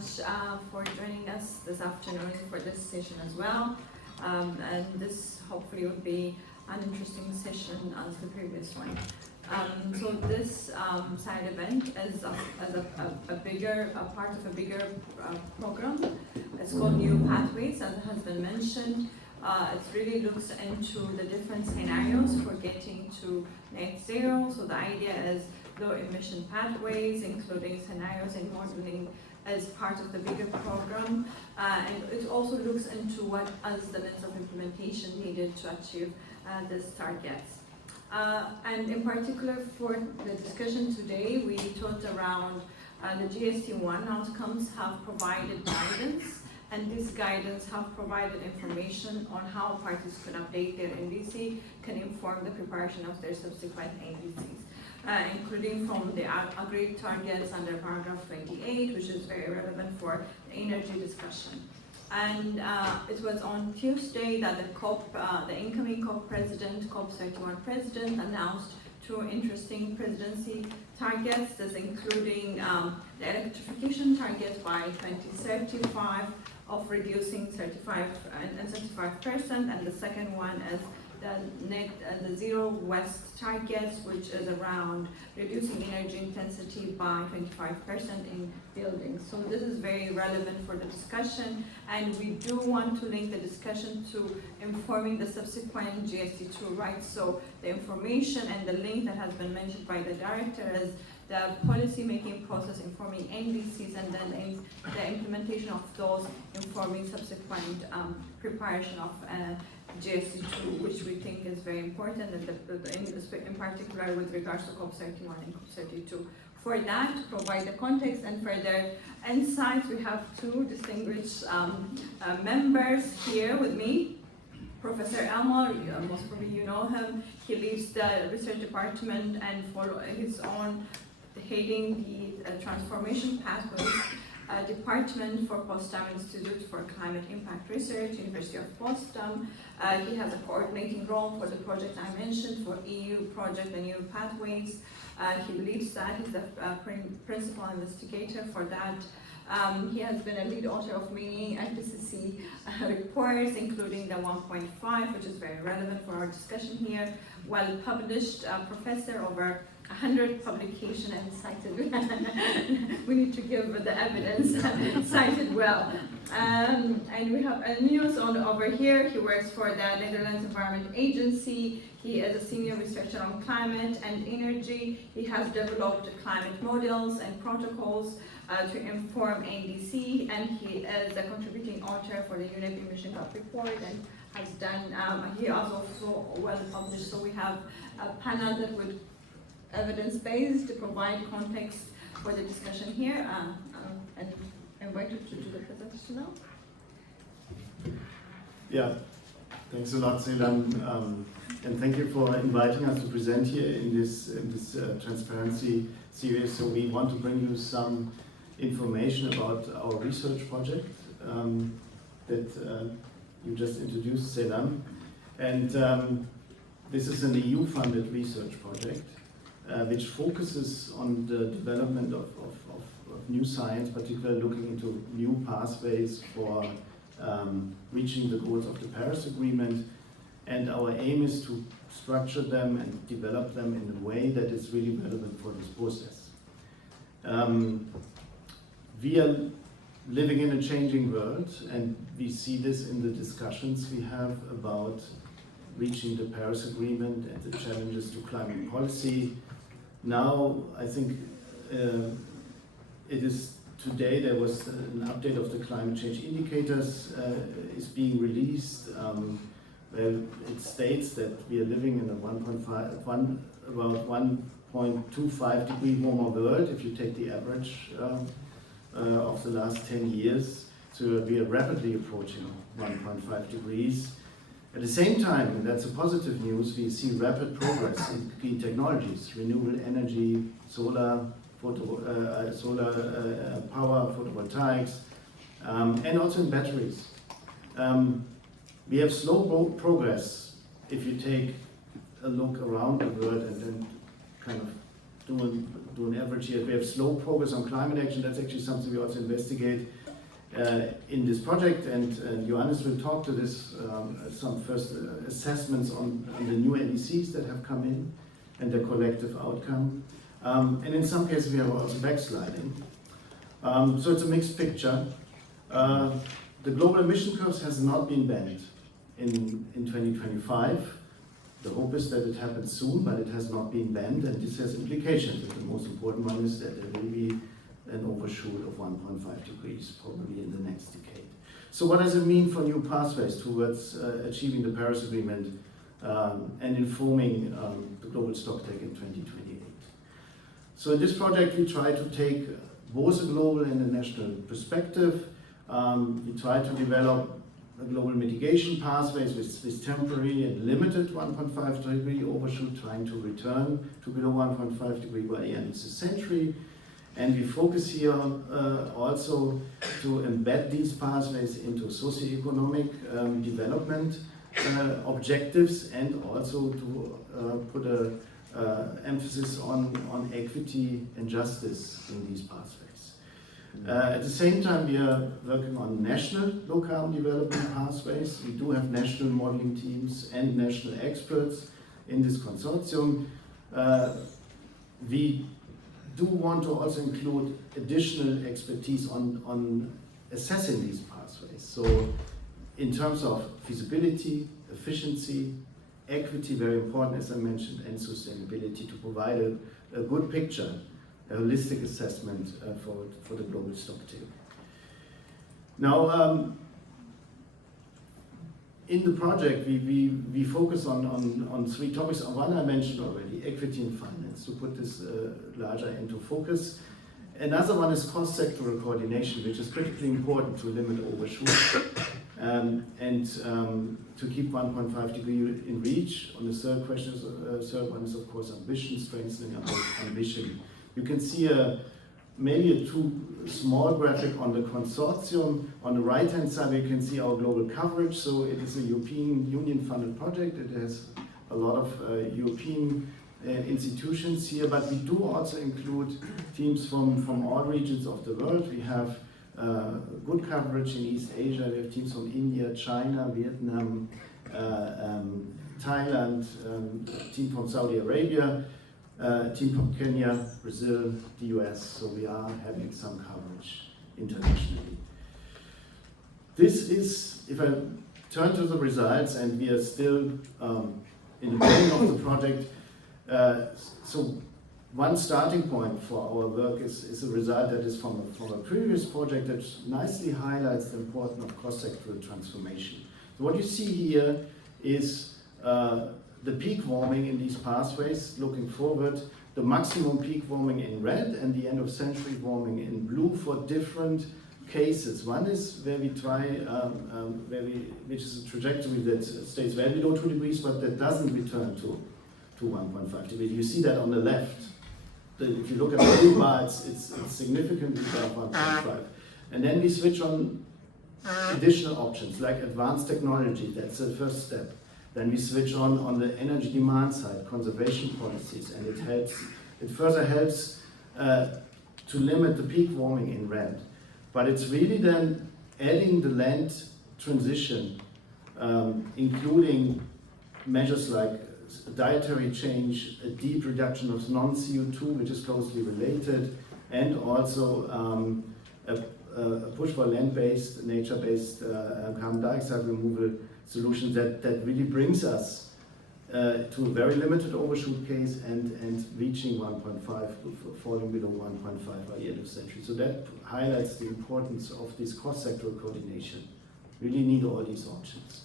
much for joining us this afternoon for this session as well. And this hopefully will be an interesting session as the previous one. So this side event is a part of a bigger program. It's called NEWPATHWAYS, as has been mentioned. It really looks into the different scenarios for getting to net zero. So the idea is low emission pathways, including scenarios and modeling as part of the bigger program. And it also looks into what is the lens of implementation needed to achieve these targets. And in particular for the discussion today, we talked around the GST1 outcomes have provided guidance, and this guidance have provided information on how parties can update their NDC, can inform the preparation of their subsequent NDCs, including from the agreed targets under paragraph 28, which is very relevant for the energy discussion. And it was on Tuesday that the incoming COP president, COP31 president, announced two interesting presidency targets, this including the electrification target by 2035 of reducing 35%, and the second one is the zero waste targets, which is around reducing energy intensity by 25% in buildings. So this is very relevant for the discussion, and we do want to link the discussion to informing the subsequent GST2, right? So the information and the link that has been mentioned by the director is the policy making process informing NDCs, and then the implementation of those informing subsequent preparation of GST2, which we think is very important, and in particular with regards to COP31 and COP32. For that, to provide the context and further insights, we have two distinguished members here with me. Professor Elmar, most probably you know him. He leads the research department and he's on heading the transformation pathways department for Potsdam Institute for Climate Impact Research, University of Potsdam. He has a coordinating role for the project I mentioned, for EU project, the NEWPATHWAYS. He leads that. He's the principal investigator for that. He has been a lead author of many IPCC reports, including the 1.5, which is very relevant for our discussion here. Well-published professor, over 100 publications, and cited. We need to give the evidence, cited well. And we have Niels over here. He works for the Netherlands Environment Agency. He is a senior researcher on climate and energy. He has developed climate models and protocols to inform NDC, and he is a contributing author for the UNEP emission gap report, and has done, he is also well published. So we have a panel that would evidence-based to provide context for the discussion here, and I invite you to do the presentation now. Yeah, thanks a lot, Selam, and thank you for inviting us to present here in this transparency series. So we want to bring you some information about our research project that you just introduced, Selam, and this is an EU-funded research project which focuses on the development of new science, particularly looking into new pathways for reaching the goals of the Paris Agreement. And our aim is to structure them and develop them in a way that is really relevant for this process. We are living in a changing world, and we see this in the discussions we have about reaching the Paris Agreement and the challenges to climate policy. Now, I think it is today there was an update of the climate change indicators is being released, where it states that we are living in a about 1.25 degree warmer world if you take the average of the last 10 years. So we are rapidly approaching 1.5 degrees. At the same time, and that's a positive news, we see rapid progress in clean technologies, renewable energy, solar power, photovoltaics, and also in batteries. We have slow progress if you take a look around the world and then kind of do an average here. We have slow progress on climate action. That's actually something we also investigate in this project, and Johannes will talk to this, some first assessments on the new NECs that have come in and the collective outcome. And in some cases we have also backsliding. So it's a mixed picture. The global emission curves has not been bent in 2025. The hope is that it happens soon, but it has not been bent, and this has implications. And the most important one is that there will be an overshoot of 1.5 degrees probably in the next decade. So what does it mean for new pathways towards achieving the Paris Agreement and informing the global stocktake in 2028? So in this project we try to take both a global and a national perspective. We try to develop a global mitigation pathways with temporary and limited 1.5 degree overshoot, trying to return to below 1.5 degree by the end of the century. And we focus here also to embed these pathways into socioeconomic development objectives, and also to put an emphasis on equity and justice in these pathways. At the same time, we are working on national low carbon development pathways. We do have national modeling teams and national experts in this consortium. We do want to also include additional expertise on assessing these pathways. So in terms of feasibility, efficiency, equity, very important as I mentioned, and sustainability, to provide a good picture, a holistic assessment for the global stocktake. Now, in the project, we focus on three topics. One I mentioned already, equity and finance, to put this larger into focus. Another one is cross-sectoral coordination, which is critically important to limit overshoot and to keep 1.5 degree in reach. On the third question, third one is of course ambition, strengthening ambition. You can see maybe a too small graphic on the consortium. On the right-hand side, you can see our global coverage. So it is a European Union-funded project. It has a lot of European institutions here, but we do also include teams from all regions of the world. We have good coverage in East Asia. We have teams from India, China, Vietnam, Thailand, team from Saudi Arabia, team from Kenya, Brazil, the US, so we are having some coverage internationally. This is, if I turn to the results, and we are still in the beginning of the project, so one starting point for our work is a result that is from a previous project that nicely highlights the importance of cross-sectoral transformation. So what you see here is the peak warming in these pathways looking forward, the maximum peak warming in red and the end of century warming in blue for different cases. One is where we try, which is a trajectory that stays well below 2 degrees but that doesn't return to 1.5 degrees. You see that on the left. If you look at the blue bar, it's significantly above 1.5. And then we switch on additional options like advanced technology, that's the first step. Then we switch on the energy demand side, conservation policies, and it further helps to limit the peak warming in red. But it's really then adding the land transition, including measures like dietary change, a deep reduction of non-CO2, which is closely related, and also a push for land-based, nature-based carbon dioxide removal solution that really brings us to a very limited overshoot case and reaching 1.5, falling below 1.5 by the end of the century. So that highlights the importance of this cross-sectoral coordination. Really need all these options.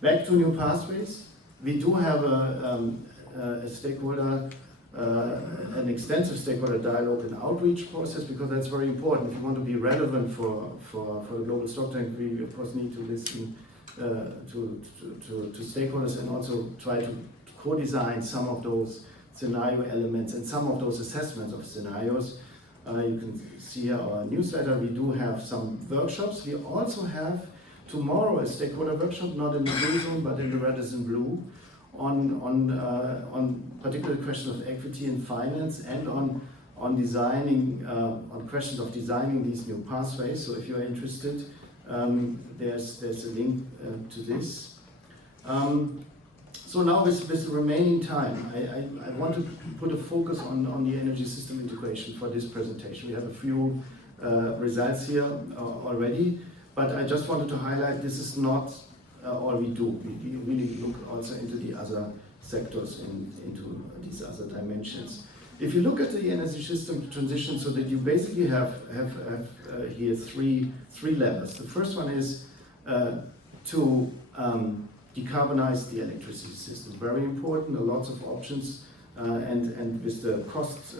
Back to new pathways. We do have a stakeholder, an extensive stakeholder dialogue and outreach process, because that's very important. If you want to be relevant for the global stocktake, we of course need to listen to stakeholders and also try to co-design some of those scenario elements and some of those assessments of scenarios. You can see here our newsletter. We do have some workshops. We also have tomorrow a stakeholder workshop, not in the blue zone, but in the red and blue, on particular questions of equity and finance, and on designing, on questions of designing these new pathways. So if you are interested, there's a link to this. So now with the remaining time, I want to put a focus on the energy system integration for this presentation. We have a few results here already, but I just wanted to highlight this is not all we do. We really look also into the other sectors and into these other dimensions. If you look at the energy system transition, so that you basically have here three levels. The first one is to decarbonize the electricity system. Very important, lots of options, and with the cost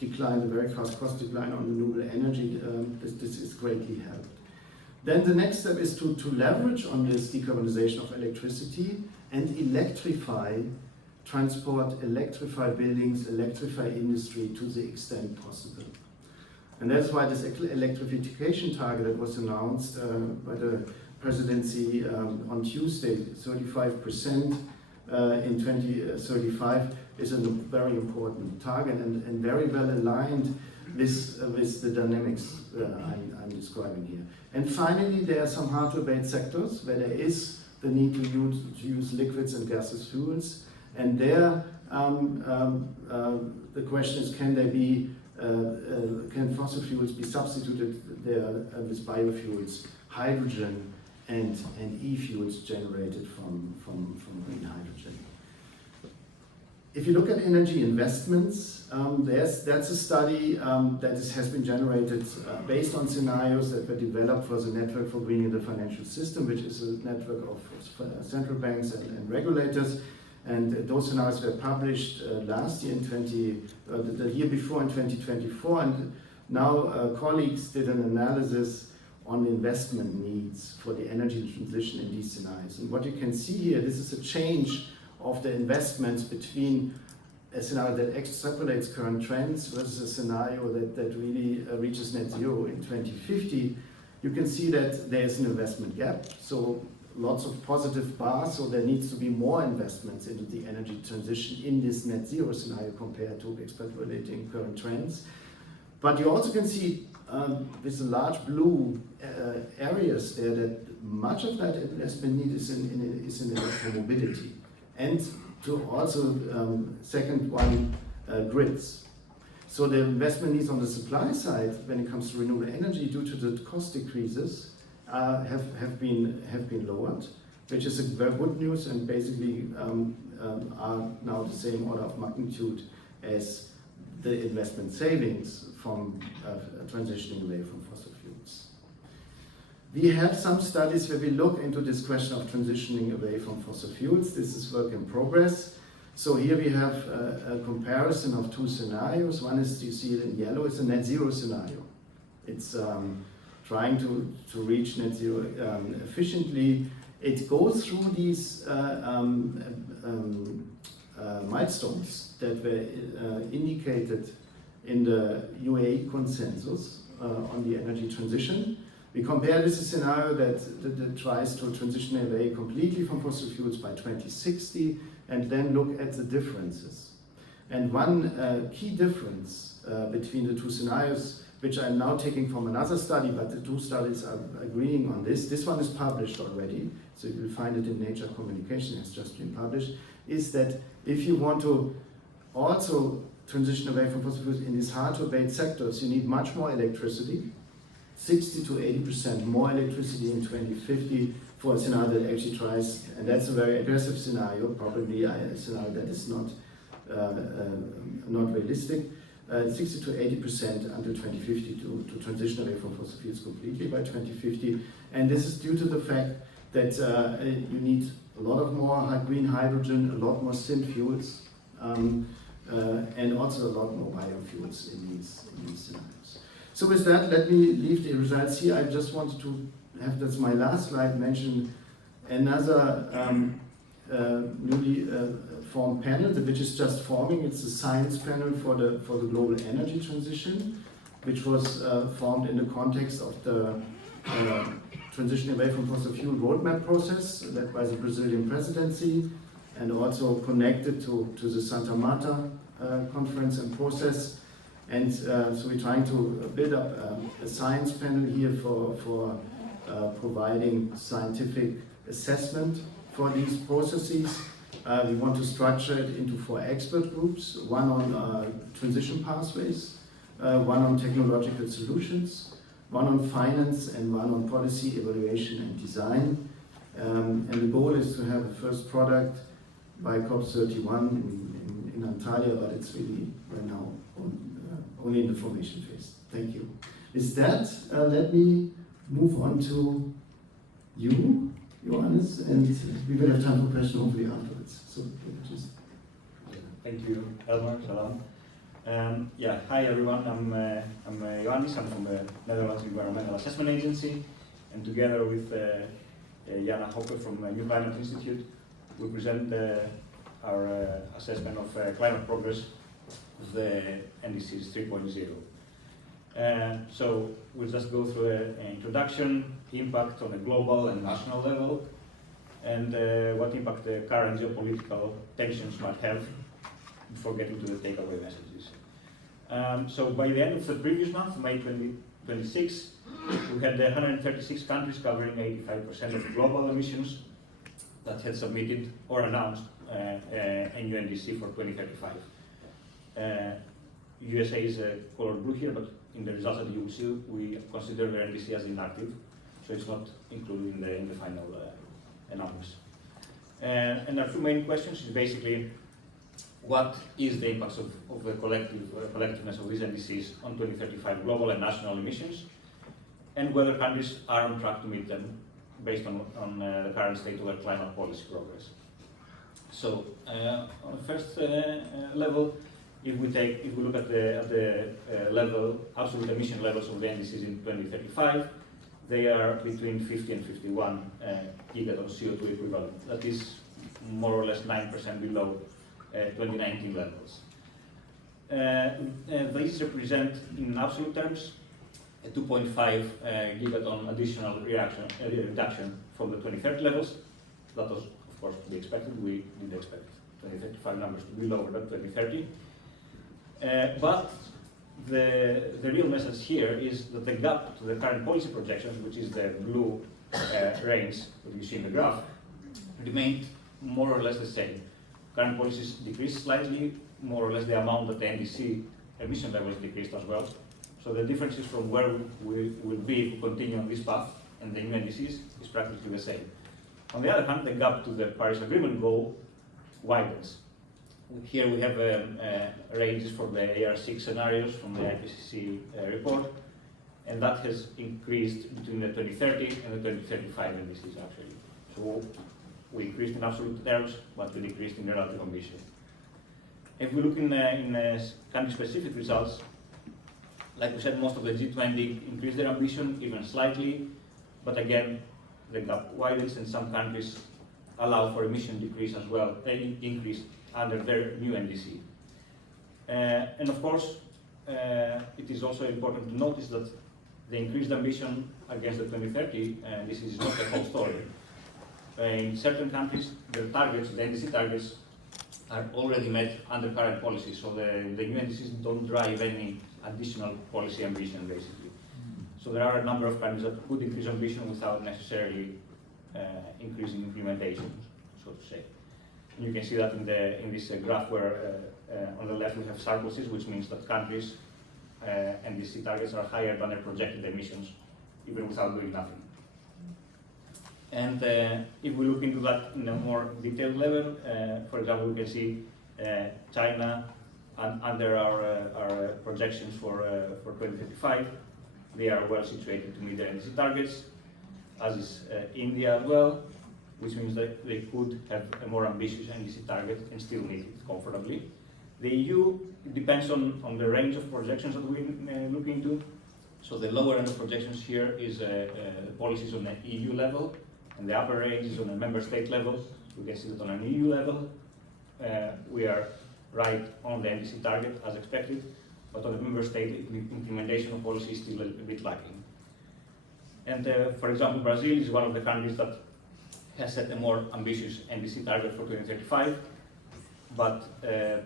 decline, the very fast cost decline on renewable energy, this is greatly helped. Then the next step is to leverage on this decarbonization of electricity and electrify transport, electrify buildings, electrify industry to the extent possible. And that's why this electrification target that was announced by the presidency on Tuesday, 35% in 2035, is a very important target and very well aligned with the dynamics I'm describing here. And finally, there are some hard-to-abate sectors where there is the need to use liquids and gaseous fuels. And there, the question is, can fossil fuels be substituted there with biofuels, hydrogen, and e-fuels generated from green hydrogen? If you look at energy investments, that's a study that has been generated based on scenarios that were developed for the Network for Greening the Financial System, which is a network of central banks and regulators. And those scenarios were published last year the year before in 2024. And now colleagues did an analysis on investment needs for the energy transition in these scenarios. And what you can see here, this is a change of the investments between a scenario that extrapolates current trends versus a scenario that really reaches net zero in 2050. You can see that there's an investment gap. So lots of positive bars, so there needs to be more investments into the energy transition in this net zero scenario compared to extrapolating current trends. But you also can see with the large blue areas there that much of that investment need is in electromobility. And to also, second one, grids. So the investment needs on the supply side when it comes to renewable energy due to the cost decreases have been lowered, which is a very good news, and basically are now the same order of magnitude as the investment savings from transitioning away from fossil fuels. We have some studies where we look into this question of transitioning away from fossil fuels. This is work in progress. So here we have a comparison of two scenarios. One is, you see it in yellow, it's a net zero scenario. It's trying to reach net zero efficiently. It goes through these milestones that were indicated in the UAE consensus on the energy transition. We compare this scenario that tries to transition away completely from fossil fuels by 2060, and then look at the differences. And one key difference between the two scenarios, which I'm now taking from another study, but the two studies are agreeing on this. This one is published already, so you will find it in Nature Communication, it's just been published, is that if you want to also transition away from fossil fuels in these hard-to-abate sectors, you need much more electricity, 60 to 80% more electricity in 2050 for a scenario that actually tries, and that's a very aggressive scenario, probably a scenario that is not realistic, 60 to 80% until 2050 to transition away from fossil fuels completely by 2050. And this is due to the fact that you need a lot of more green hydrogen, a lot more syn fuels, and also a lot more biofuels in these scenarios. So with that, let me leave the results here. I just wanted to have, that's my last slide, mention another newly formed panel, which is just forming. It's a science panel for the global energy transition, which was formed in the context of the transition away from fossil fuel roadmap process led by the Brazilian presidency. and also connected to the Santa Marta conference and process. And so we're trying to build up a science panel here for providing scientific assessment for these processes. We want to structure it into 4 expert groups, one on transition pathways, one on technological solutions, one on finance, and one on policy evaluation and design. And the goal is to have a first product by COP31 in Antalya, but it's really right now only in the formation phase. Thank you. With that, let me move on to you, Johannes, and we will have time for questions hopefully afterwards. So just. Thank you, Elmar. Salam. Hi everyone. I'm Johannes. I'm from the Netherlands Environmental Assessment Agency, and together with Jana Hoppe from New Climate Institute, we present our assessment of climate progress of the NDCs 3.0. So we'll just go through an introduction, impact on a global and national level, and what impact the current geopolitical tensions might have before getting to the takeaway messages. So by the end of the previous month, May 2026, we had 136 countries covering 85% of global emissions that had submitted or announced a new NDC for 2035. USA is colored blue here, but in the results that you will see, we consider the NDC as inactive, so it's not included in the final numbers. And our 2 main questions is basically, what is the impacts of the collectiveness of these NDCs on 2035 global and national emissions, and whether countries are on track to meet them based on the current state of their climate policy progress. So on the first level, if we look at the absolute emission levels of the NDCs in 2035, they are between 50 and 51 gigatons CO2 equivalent. That is more or less 9% below 2019 levels. These represent, in absolute terms, a 2.5 gigaton additional reduction from the 2030 levels. That was, of course, to be expected. We did expect 2035 numbers to be lower than 2030. But the real message here is that the gap to the current policy projections, which is the blue range that you see in the graph, remained more or less the same. Current policies decreased slightly, more or less the amount that the NDC emission levels decreased as well. So the differences from where we will be if we continue on this path and the new NDCs is practically the same. On the other hand, the gap to the Paris Agreement goal widens. Here we have ranges for the AR6 scenarios from the IPCC report, and that has increased between the 2030 and the 2035 NDCs actually. So we increased in absolute terms, but we decreased in relative ambition. If we look in country-specific results, like we said, most of the G20 increased their ambition even slightly, but again, the gap widens, and some countries allow for emission decrease as well, increase under their new NDC. And of course, it is also important to notice that the increased ambition against the 2030, this is not the whole story. In certain countries, the targets, the NDC targets, are already met under current policy, so the new NDCs don't drive any additional policy ambition, basically. So there are a number of countries that could increase ambition without necessarily increasing implementation, so to say. And you can see that in this graph where on the left we have surpluses, which means that countries' NDC targets are higher than their projected emissions, even without doing nothing. And if we look into that in a more detailed level, for example, we can see China under our projections for 2035, they are well situated to meet their NDC targets, as is India as well, which means that they could have a more ambitious NDC target and still meet it comfortably. The EU, it depends on the range of projections that we look into. So the lower end of projections here is policies on the EU level, and the upper range is on a member state level. We can see that on an EU level, we are right on the NDC target as expected, but on the member state implementation of policy is still a bit lacking. And for example, Brazil is one of the countries that has set a more ambitious NDC target for 2035, but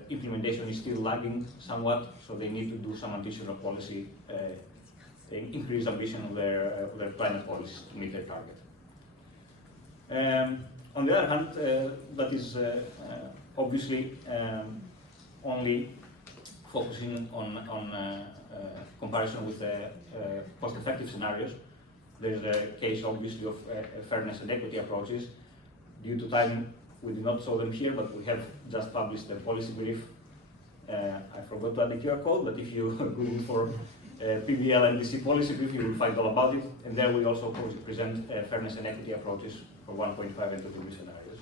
implementation is still lagging somewhat, so they need to do some additional policy, increase ambition of their climate policies to meet their target. On the other hand, that is obviously only focusing on comparison with cost-effective scenarios. There's a case obviously of fairness and equity approaches. Due to time, we did not show them here, but we have just published a policy brief. I forgot to add the QR code, but if you Google for PBL NDC policy brief, you will find all about it. And there we also present fairness and equity approaches for 1.5 and 2 degree scenarios.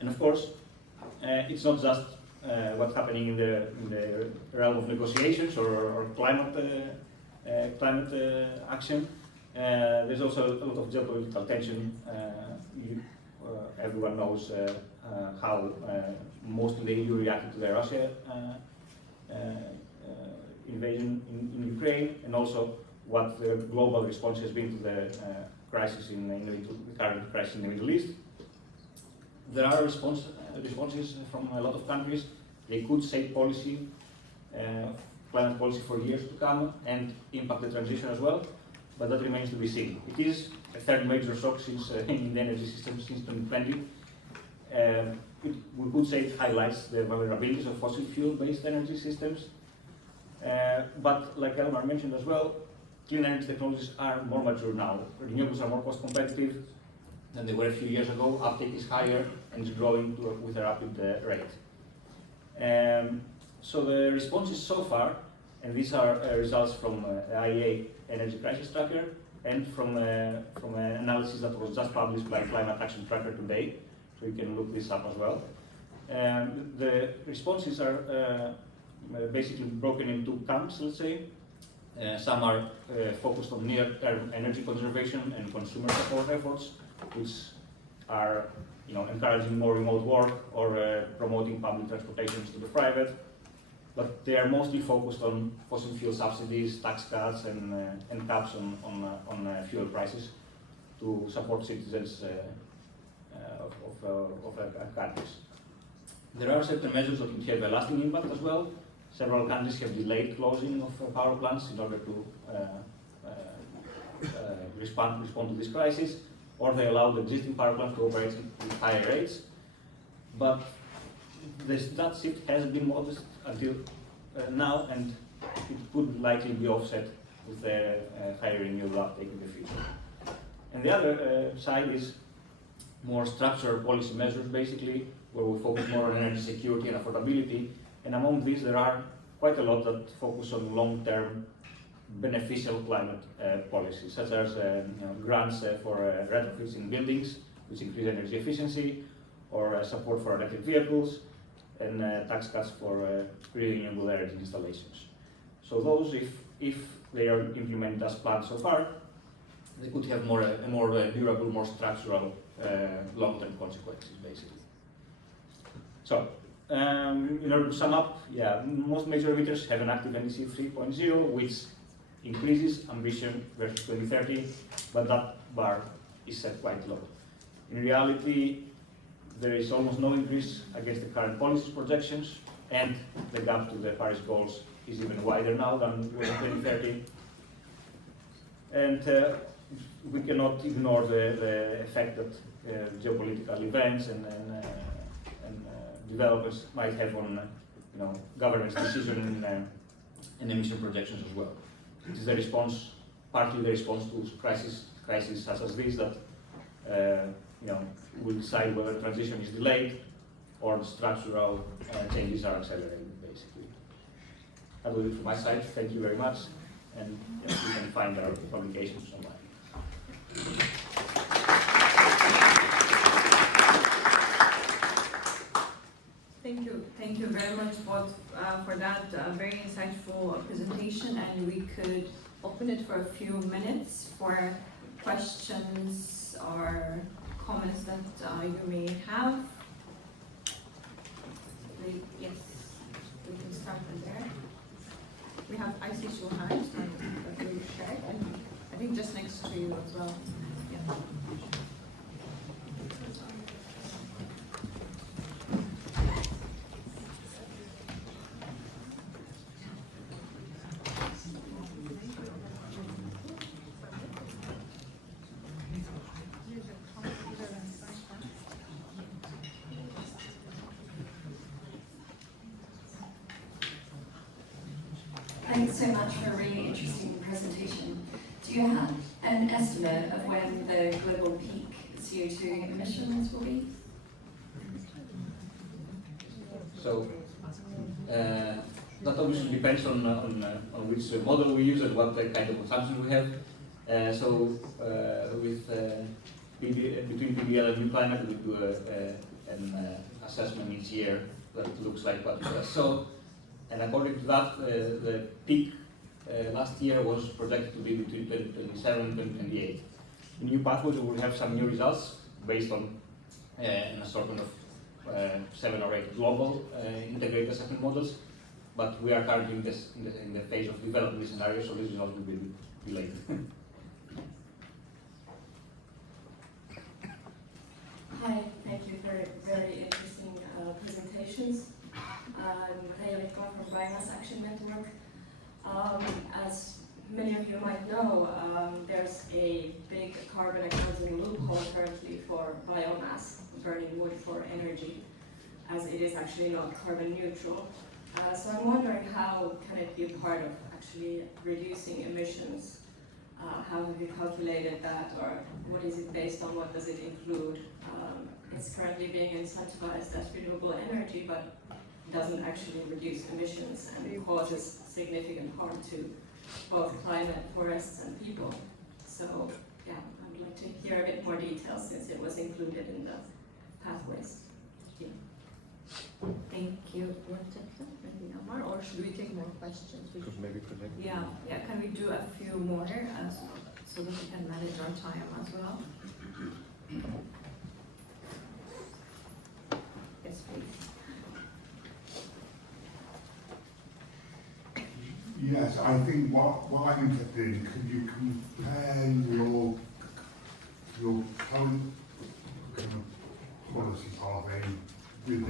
And of course, it's not just what's happening in the realm of negotiations or climate action. There's also a lot of geopolitical tension. Everyone knows how mostly the EU reacted to the Russia invasion in Ukraine, and also what the global response has been to the crisis in the current crisis in the Middle East. There are responses from a lot of countries. They could shape policy, climate policy for years to come, and impact the transition as well, but that remains to be seen. It is a third major shock since in the energy system since 2020. We could say it highlights the vulnerabilities of fossil fuel-based energy systems, but like Elmar mentioned as well, clean energy technologies are more mature now. Renewables are more cost competitive than they were a few years ago. Uptake is higher and is growing with a rapid rate. So the responses so far, and these are results from IEA Energy Crisis Tracker and from an analysis that was just published by Climate Action Tracker today, so you can look this up as well. The responses are basically broken into camps, let's say. Some are focused on near-term energy conservation and consumer support efforts, which are encouraging more remote work or promoting public transportations to the private. But they are mostly focused on fossil fuel subsidies, tax cuts, and caps on fuel prices to support citizens of countries. There are certain measures that can have a lasting impact as well. Several countries have delayed closing of power plants in order to respond to this crisis, or they allowed existing power plants to operate with higher rates. But that shift has been modest until now, and it could likely be offset with higher renewable uptake in the future. And the other side is more structural policy measures, basically, where we focus more on energy security and affordability. And among these, there are quite a lot that focus on long-term beneficial climate policies, such as grants for retrofits in buildings, which increase energy efficiency, or support for electric vehicles, and tax cuts for renewable energy installations. So those, if they are implemented as planned so far, they could have a more durable, more structural long-term consequences, basically. So, in order to sum up, most major emitters have an active NDC 3.0, which increases ambition versus 2030, but that bar is set quite low. In reality, there is almost no increase against the current policy projections, and the gap to the Paris goals is even wider now than in 2030. And we cannot ignore the effect that geopolitical events and developers might have on government's decision and emission projections as well. It is the response, partly the response to crises such as this that will decide whether transition is delayed or structural changes are accelerated, basically. That will be it from my side. Thank you very much, and you can find our publications online. Thank you very much for that very insightful presentation, and we could open it for a few minutes for questions or comments that you may have. Yes, we can start from there. We have IC Shuhai that we shared, and I think just next to you as well. Yeah. so much for a really interesting presentation. Do you have an estimate of when the global peak CO2 emissions will be? So that obviously depends on which model we use and what kind of assumptions we have. Between PBL and NEWClimate, we do an assessment each year that looks like what we just saw. And according to that, the peak last year was projected to be between 2027 and 2028. In NEWPATHWAYS, we will have some new results based on an assortment of 7 or 8 global integrated assessment models. But we are currently in the phase of developing this scenario, so this result will be delayed. Hi, thank you for very interesting presentations. I'm from Biomass Action Network. As many of you might know, there's a big carbon accounting loophole currently for biomass, burning wood for energy, as it is actually not carbon neutral. So I'm wondering, how can it be a part of actually reducing emissions? How have you calculated that, or what is it based on? What does it include? It's currently being incentivized as renewable energy, but doesn't actually reduce emissions and causes significant harm to both climate, forests, and people. So, yeah, I would like to hear a bit more details since it was included in the pathways. Thank you. Thank you. Or should we take more questions? Maybe connect. Yeah. Can we do a few more so that we can manage our time as well? Yes, please. Yes, I think what I'm interested in, could you compare your current kind of policy pathway with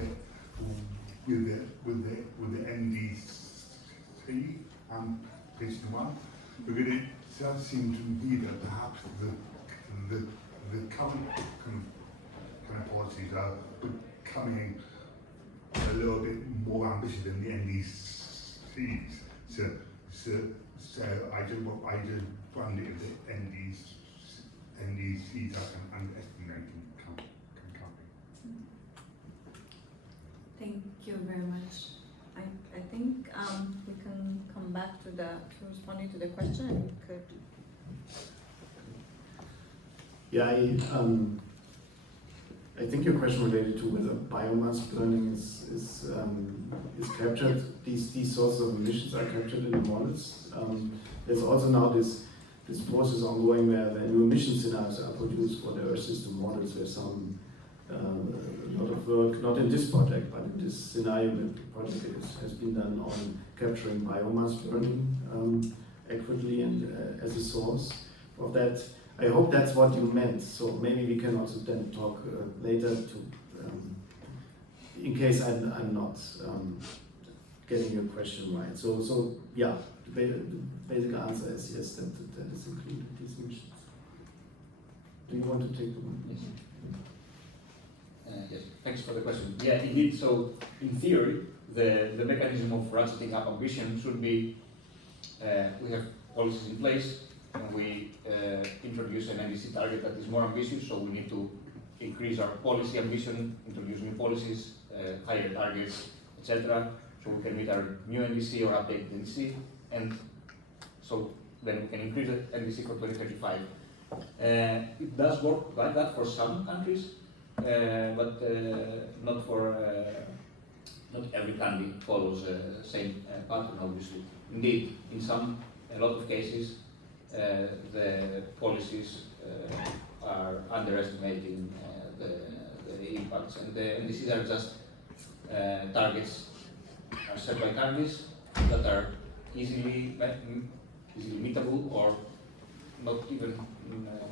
the NDC Page 1? Because it does seem to me that perhaps the current kind of policies are becoming a little bit more ambitious than the NDCs. So I just wonder if the NDCs are underestimating company. Thank you very much. I think we can come back to responding to the question, and we could. Yeah, I think your question related to whether biomass burning is captured. These sources of emissions are captured in the models. There's also now this process ongoing where the new emission scenarios are produced for the Earth system models. There's a lot of work, not in this project, but in this scenario project has been done on capturing biomass burning accurately and as a source of that. I hope that's what you meant. So maybe we can also then talk later in case I'm not getting your question right. So yeah, the basic answer is yes, that is included, these emissions. Do you want to take the one? Yes. Yes, thanks for the question. Yeah, indeed. So in theory, the mechanism of ratcheting up ambition should be, we have policies in place, and we introduce an NDC target that is more ambitious, so we need to increase our policy ambition, introduce new policies, higher targets, etc. So we can meet our new NDC or update the NDC, and so then we can increase the NDC for 2035. It does work like that for some countries, but not every country follows the same pattern, obviously. Indeed, in a lot of cases, the policies are underestimating the impacts, and the NDCs are just targets are set by countries that are easily meetable or not even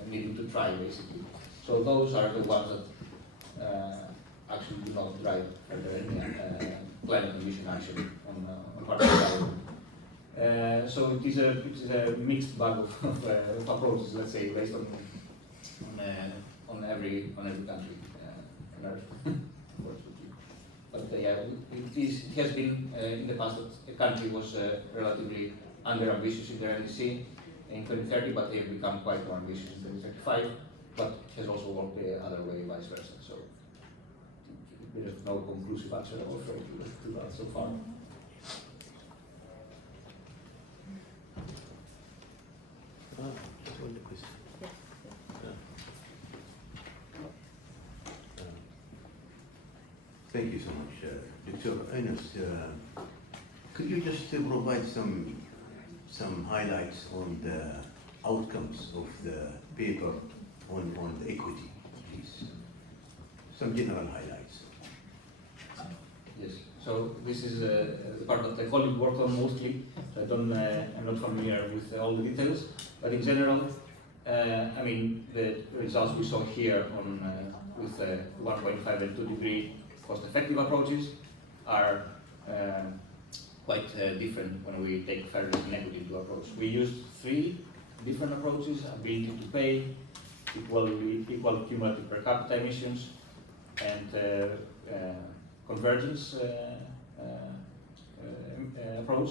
needing to try, basically. So those are the ones that actually do not drive any climate emission action on part of the government. So it is a mixed bag of approaches, let's say, based on every country on Earth, unfortunately. But yeah, it has been in the past that a country was relatively under ambitious in their NDC in 2030, but they've become quite more ambitious in 2035, but it has also worked the other way, vice versa. So there is no conclusive answer, I'm afraid, to that so far. Thank you so much, Dr. Enes. Could you just provide some highlights on the outcomes of the paper on the equity, please? Some general highlights. Yes. So this is the part that the colleague worked on mostly. So I'm not familiar with all the details, but in general, I mean, the results we saw here on with 1.5 and 2 degree cost-effective approaches are quite different when we take fairness and equity into approach. We used 3 different approaches: ability to pay, equal cumulative per capita emissions, and convergence approach.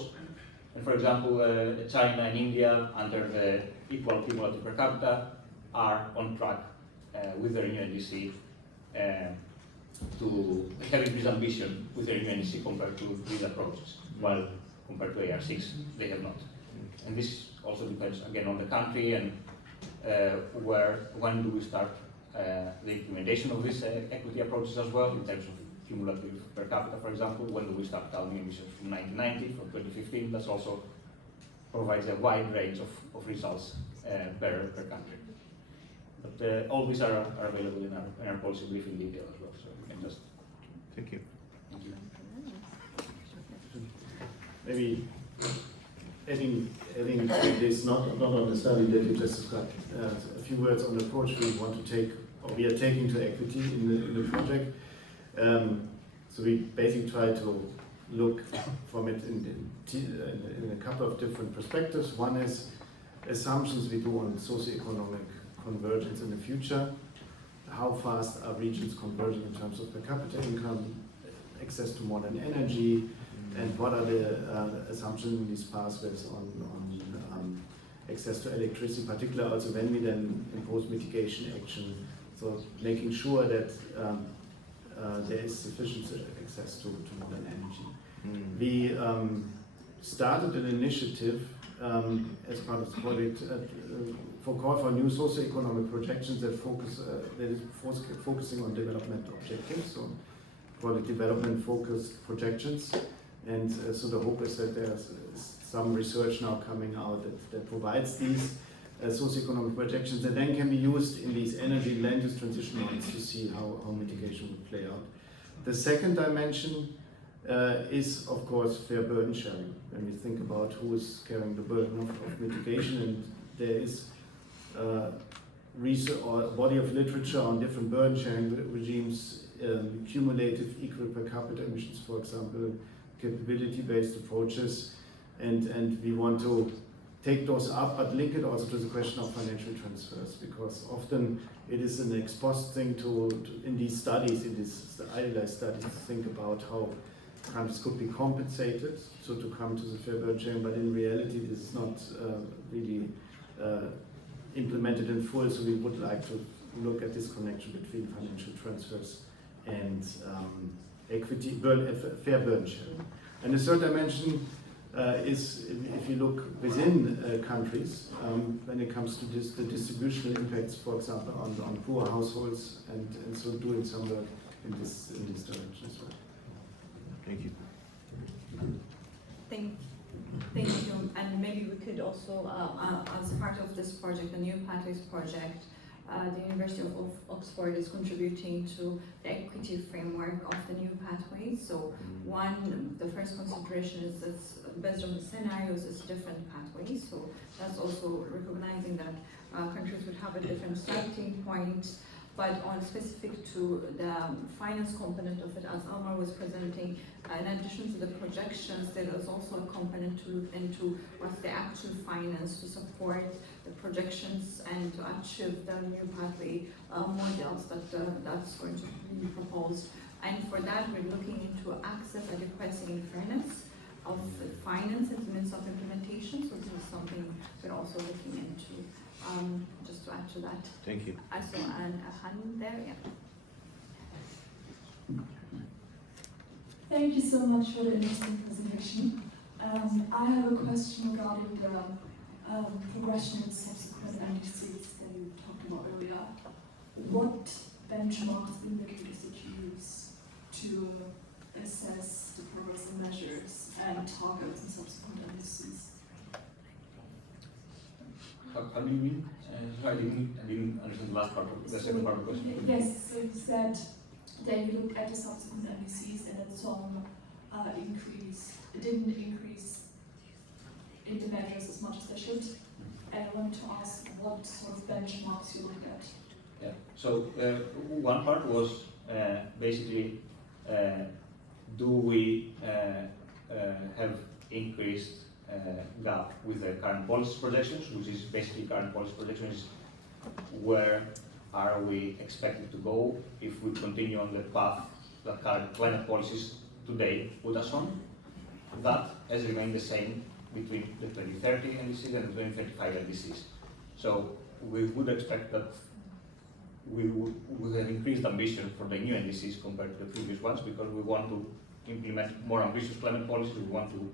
And for example, China and India, under the equal cumulative per capita, are on track with their new NDC to have increased ambition with their new NDC compared to these approaches, while compared to AR6, they have not. And this also depends again on the country and when do we start the implementation of these equity approaches as well, in terms of cumulative per capita, for example. When do we start counting emissions from 1990, from 2015? That also provides a wide range of results per country. But all these are available in our policy brief in detail as well, so you can just... Thank you. Thank you. Maybe adding to this, not on the study that you just described, a few words on the approach we want to take, or we are taking to equity in the project. So we basically try to look from it in a couple of different perspectives. One is assumptions we do on socioeconomic convergence in the future. How fast are regions converging in terms of per capita income, access to modern energy, and what are the assumptions in these pathways on access to electricity, particularly also when we then impose mitigation action. So making sure that there is sufficient access to modern energy. We started an initiative as part of the project for call for new socioeconomic projections that is focusing on development objectives, so call it development focused projections. And so the hope is that there's some research now coming out that provides these socioeconomic projections that then can be used in these energy land use transition lines to see how mitigation would play out. The second dimension is, of course, fair burden sharing. When we think about who is carrying the burden of mitigation, and there is research or a body of literature on different burden sharing regimes, cumulative equal per capita emissions, for example, capability-based approaches, and we want to take those up, but link it also to the question of financial transfers, because often it is an ex post thing in these studies, in these idealized studies, to think about how countries could be compensated, so to come to the fair burden sharing, but in reality this is not really implemented in full, so we would like to look at this connection between financial transfers and equity, fair burden sharing. And the third dimension is if you look within countries, when it comes to the distributional impacts, for example, on poor households, and so doing some work in this direction as well. Thank you. Thank you. And maybe we could also, as part of this project, the NEWPATHWAYS project, the University of Oxford is contributing to the equity framework of the NEWPATHWAYS. So the first consideration is that based on the scenarios, it's different pathways. So that's also recognizing that countries would have a different starting point, but on specific to the finance component of it, as Almar was presenting, in addition to the projections, there is also a component to look into what's the actual finance to support the projections and to achieve the new pathway models that's going to be proposed. And for that, we're looking into access, adequacy, and fairness. of the finance and the means of implementation. So this is something we're also looking into. Just to add to that. Thank you. I saw a hand there, yeah. Thank you so much for the interesting presentation. I have a question regarding the progression of subsequent NDCs that you talked about earlier. What benchmarks, indicators did you use to assess the progress of measures and targets in subsequent NDCs? How do you mean? I didn't understand the last part of the second part of the question. Yes, so you said that you looked at the subsequent NDCs and that some didn't increase in the measures as much as they should. And I wanted to ask what sort of benchmarks you looked at. Yeah. So one part was basically, do we have increased gap with the current policy projections, which is basically current policy projections, where are we expected to go if we continue on the path that current climate policies today put us on. That has remained the same between the 2030 NDCs and the 2035 NDCs. So we would expect that we would have increased ambition for the new NDCs compared to the previous ones, because we want to implement more ambitious climate policies. We want to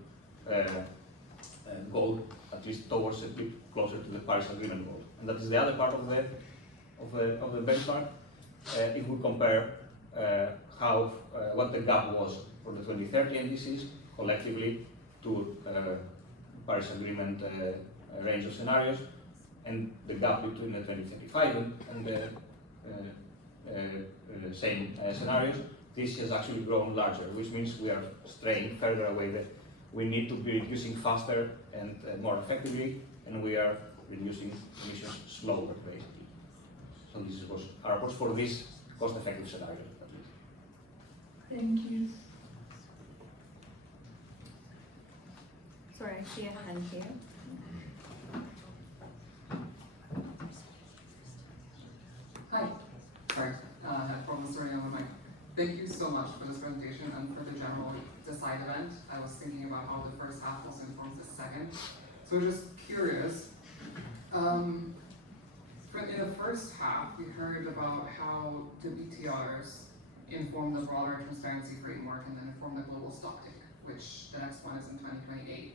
go at least towards a bit closer to the Paris Agreement goal. And that is the other part of the benchmark. If we compare what the gap was for the 2030 NDCs collectively to Paris Agreement range of scenarios, and the gap between the 2035 and the same scenarios, this has actually grown larger, which means we are straying further away. That we need to be reducing faster and more effectively, and we are reducing emissions slower, basically. So this was our approach for this cost-effective scenario, at least. Thank you. Sorry, I see a hand here. Hi. Sorry, I had problems starting on the mic. Thank you so much for this presentation and for the general Decide event. I was thinking about how the first half also informs the second. So just curious, in the first half, we heard about how the BTRs inform the broader transparency framework and then inform the global stocktake, which the next one is in 2028.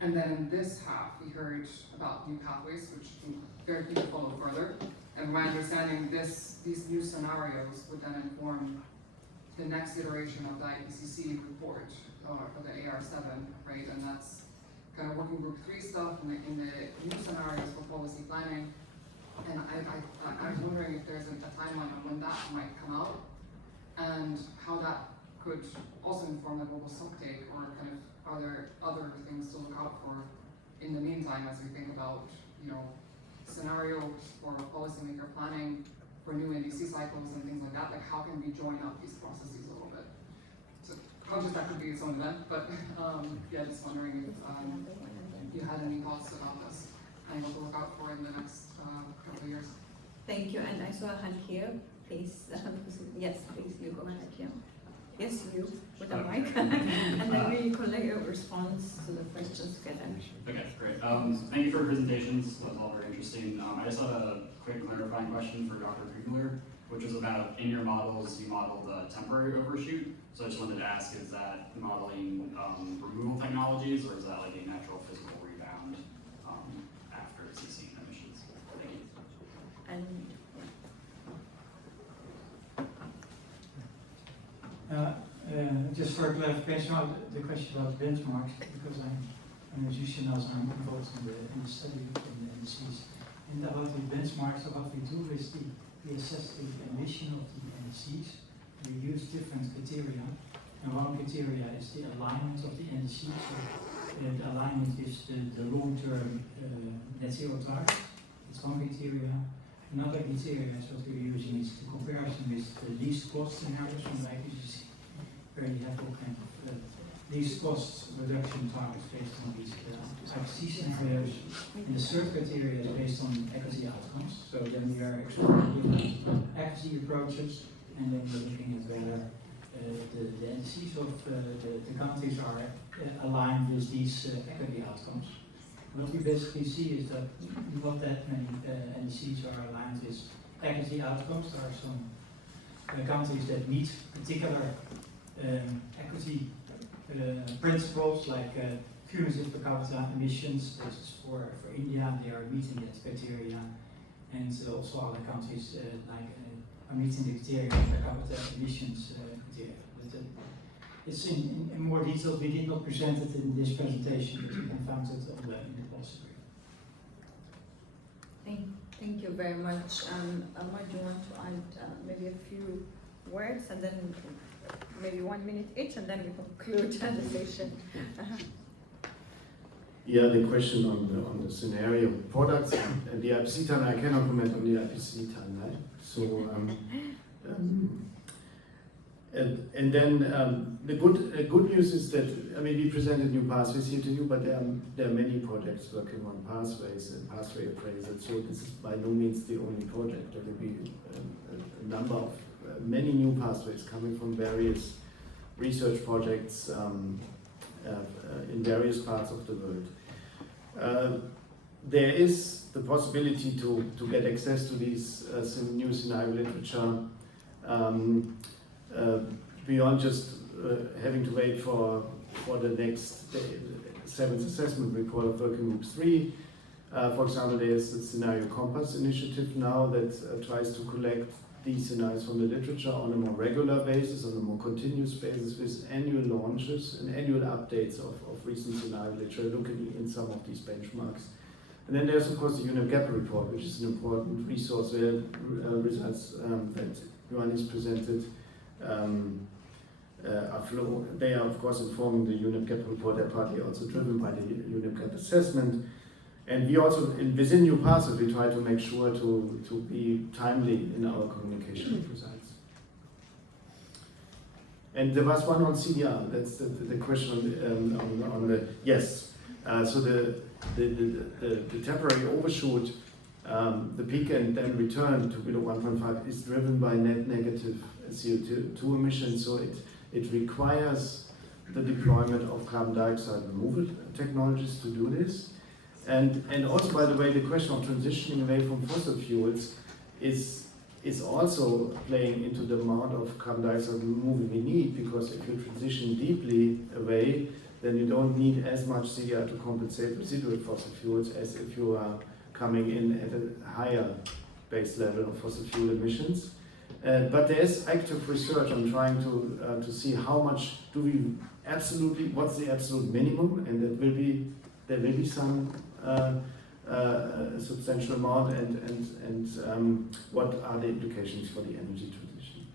And then in this half, we heard about NEWPATHWAYS, which I'm very keen to follow further. And my understanding, these new scenarios would then inform the next iteration of the IPCC report for the AR7, right? And that's kind of working group 3 stuff in the new scenarios for policy planning. And I was wondering if there's a timeline on when that might come out and how that could also inform the global stocktake, or kind of are there other things to look out for in the meantime as we think about, scenarios for policymaker planning for new NDC cycles and things like that? Like, how can we join up these processes a little bit? So, conscious that could be its own event, but yeah, just wondering if you had any thoughts about this and what to look out for in the next couple of years. Thank you, and I saw a hand here, please. Yes, please, you go ahead here. Yes, you, with the mic. And then we collect your response to the questions together. Okay, great. Thank you for your presentations. That was all very interesting. I just had a quick clarifying question for Dr. Kugler, which was about, in your models, you modeled a temporary overshoot. So I just wanted to ask, is that modeling removal technologies, or is that like a natural physical rebound after ceasing emissions? Thank you. And just for clarification, the question about benchmarks, because as you should know, I'm involved in the study in the NDCs. And about the benchmarks, so what we do is we assess the emission of the NDCs. We use different criteria, and one criteria is the alignment of the NDC. So the alignment is the long-term net zero target. It's one criteria. Another criteria is what we're using is the comparison with the least cost scenarios from the IPCC, where you have all kinds of least cost reduction targets based on these IPCC scenarios. And the third criteria is based on equity outcomes. So then we are exploring different equity approaches, and then we're looking at whether the NDCs of the countries are aligned with these equity outcomes. What we basically see is that not that many NDCs are aligned with equity outcomes. There are some countries that meet particular equity principles, like cumulative per capita emissions. This is for India, they are meeting that criteria, and also other countries are meeting the criteria per capita emissions criteria. But, it's in more detail. We did not present it in this presentation, but you can find it in the policy brief. Thank you very much. Amar, do you want to add maybe a few words, and then maybe 1 minute each, and then we conclude the session. Yeah, the question on the scenario products and the IPC time, I cannot comment on the IPC timeline. So, and then the good news is that, I mean, we presented new pathways here to you, but there are many projects working on pathways and pathway appraisal. So this is by no means the only project. There will be a number of many new pathways coming from various research projects in various parts of the world. There is the possibility to get access to these new scenario literature beyond just having to wait for the next 7th assessment report of Working Group 3. For example, there's the Scenario Compass initiative now that tries to collect these scenarios from the literature on a more regular basis, on a more continuous basis, with annual launches and annual updates of recent scenario literature, looking in some of these benchmarks. And then there's, of course, the UNEP-GAP report, which is an important resource where results that Johannes presented are flow. They are, of course, informing the UNEP-GAP report. They're partly also driven by the UNEP-GAP assessment. And we also, within New Pathways, we try to make sure to be timely in our communication of results. And there was one on CDR. That's the question on the yes. So the temporary overshoot, the peak and then return to below 1.5 is driven by net negative CO2 emissions. So it requires the deployment of carbon dioxide removal technologies to do this. And also, by the way, the question of transitioning away from fossil fuels is also playing into the amount of carbon dioxide removal we need, because if you transition deeply away, then you don't need as much CDR to compensate residual fossil fuels as if you are coming in at a higher base level of fossil fuel emissions. But there is active research on trying to see how much do we absolutely, what's the absolute minimum, and there will be some substantial amount, and what are the implications for the energy transition.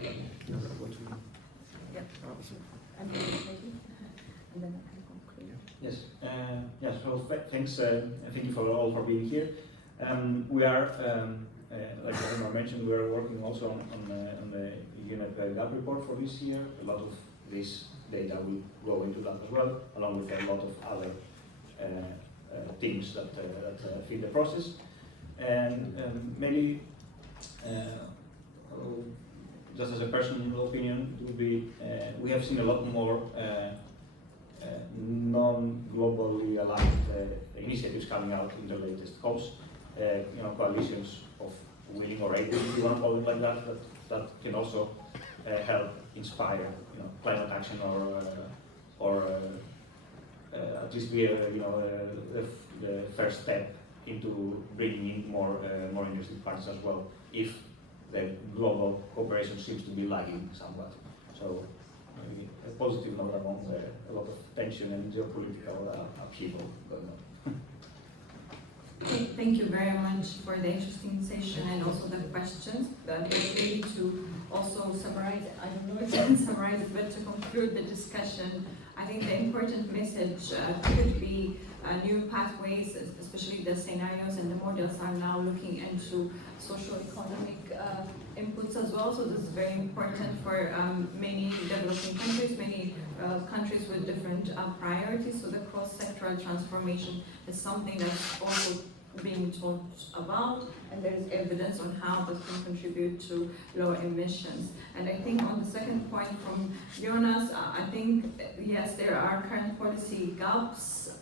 Yeah. And then I can conclude. Yes. Yes. Well, thanks. Thank you for being here. We are, like Omar mentioned, we are working also on the UNEP-GAP report for this year. A lot of this data will go into that as well, along with a lot of other things that feed the process. And maybe, just as a personal opinion, it would be we have seen a lot more non-globally aligned initiatives coming out in the latest COPs. Coalitions of willing or able, if you want to call it like that, that can also help inspire, climate action or at least be the first step into bringing in more interested parties as well, if the global cooperation seems to be lagging somewhat. So maybe a positive note among a lot of tension and geopolitical upheaval going on. Thank you very much for the interesting session and also the questions. Maybe to also summarize, I don't know if I can summarize it, but to conclude the discussion, I think the important message could be new pathways, especially the scenarios and the models are now looking into socio-economic inputs as well. So this is very important for many developing countries, many countries with different priorities. So the cross-sectoral transformation is something that's also being talked about, and there is evidence on how this can contribute to lower emissions. And I think on the second point from Jonas, I think, yes, there are current policy gaps,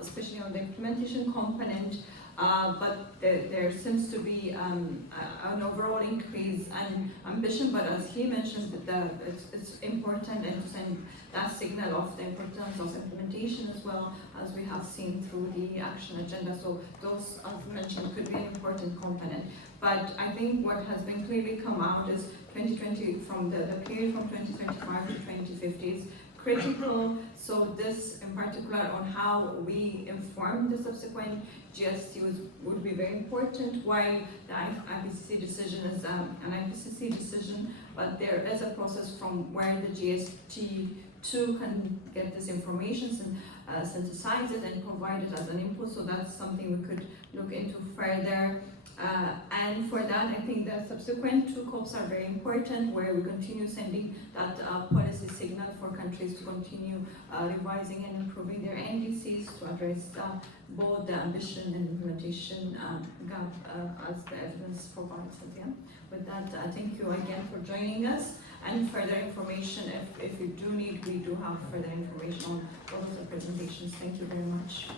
especially on the implementation component, but there seems to be an overall increase in ambition, but as he mentioned, it's important and to send that signal of the importance of implementation as well, as we have seen through the action agenda. So those, as mentioned, could be an important component. But I think what has been clearly come out is 2020, from the period from 2025 to 2050 is critical. So this in particular on how we inform the subsequent GST would be very important, while the IPCC decision is an IPCC decision, but there is a process from where the GST2 can get this information and synthesize it and provide it as an input. So that's something we could look into further. And for that, I think the subsequent two COPs are very important, where we continue sending that policy signal for countries to continue revising and improving their NDCs to address both the ambition and implementation gap as the evidence provides at the end. With that, thank you again for joining us. And further information, if you do need, we do have further information on all of the presentations. Thank you very much.